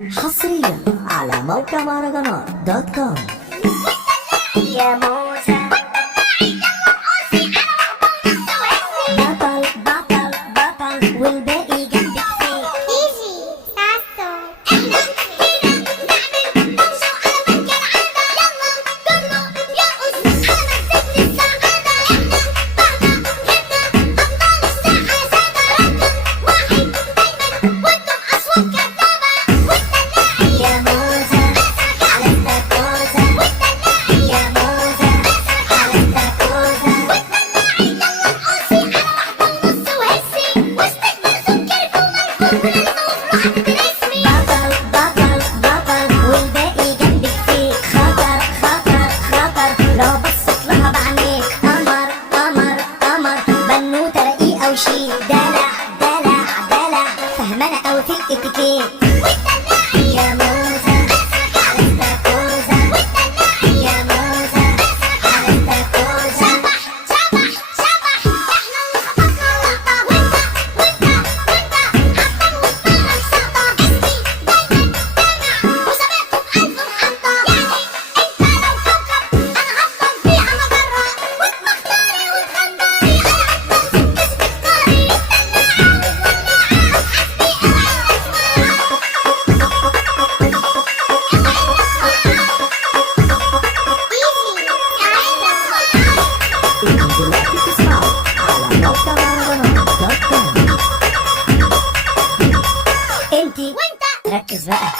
حصريا على موقع مهرجانات دوت كوم. يا موسى بطل بطل بطل والباقي جنبك فيه. ايجي ساسو احنا هنا نعمل دوشة وعلى مكان عادة. يلا كله يرقص على مزيكة السعادة. احنا بعنا هنا ابطال الساحة سادة. رقم واحد دايما وانتم اصوات كذابة. والدلاعي يا موسى على التكوسة، يا موسى على التكوسة. والدلاعي يلا ارقصي على واحدة ونص وهسي واستقبل سكرك ومنفوخ من الموز لوحدة رسمي. بطل بطل بطل والباقي جنبك فيه. خطر خطر خطر لو بصت لها بعينيك. قمر قمر قمر بنوتة رقيقة وشيك. دلع دلع دلع فهمانة أوي في الاتيكيت. يا موسى على التكوسة، يا موسى على التكوسة. شبح شبح شبح احنا اللي خطفنا اللقطة. وانت عالطم وتبالك سقطة. اسمي دايما سامع وسمعته بألف محطة. يعني انت لو كوكب انا هفضل فيها مجرة. وبمختاري وبخنجري انا هفضل ست سبكاري. الدلاعة والولاعة حسبي انتوا دلوقتي بتسمعوا على موقع مهرجانات دوت كوم. انتي وانت ركز بقى.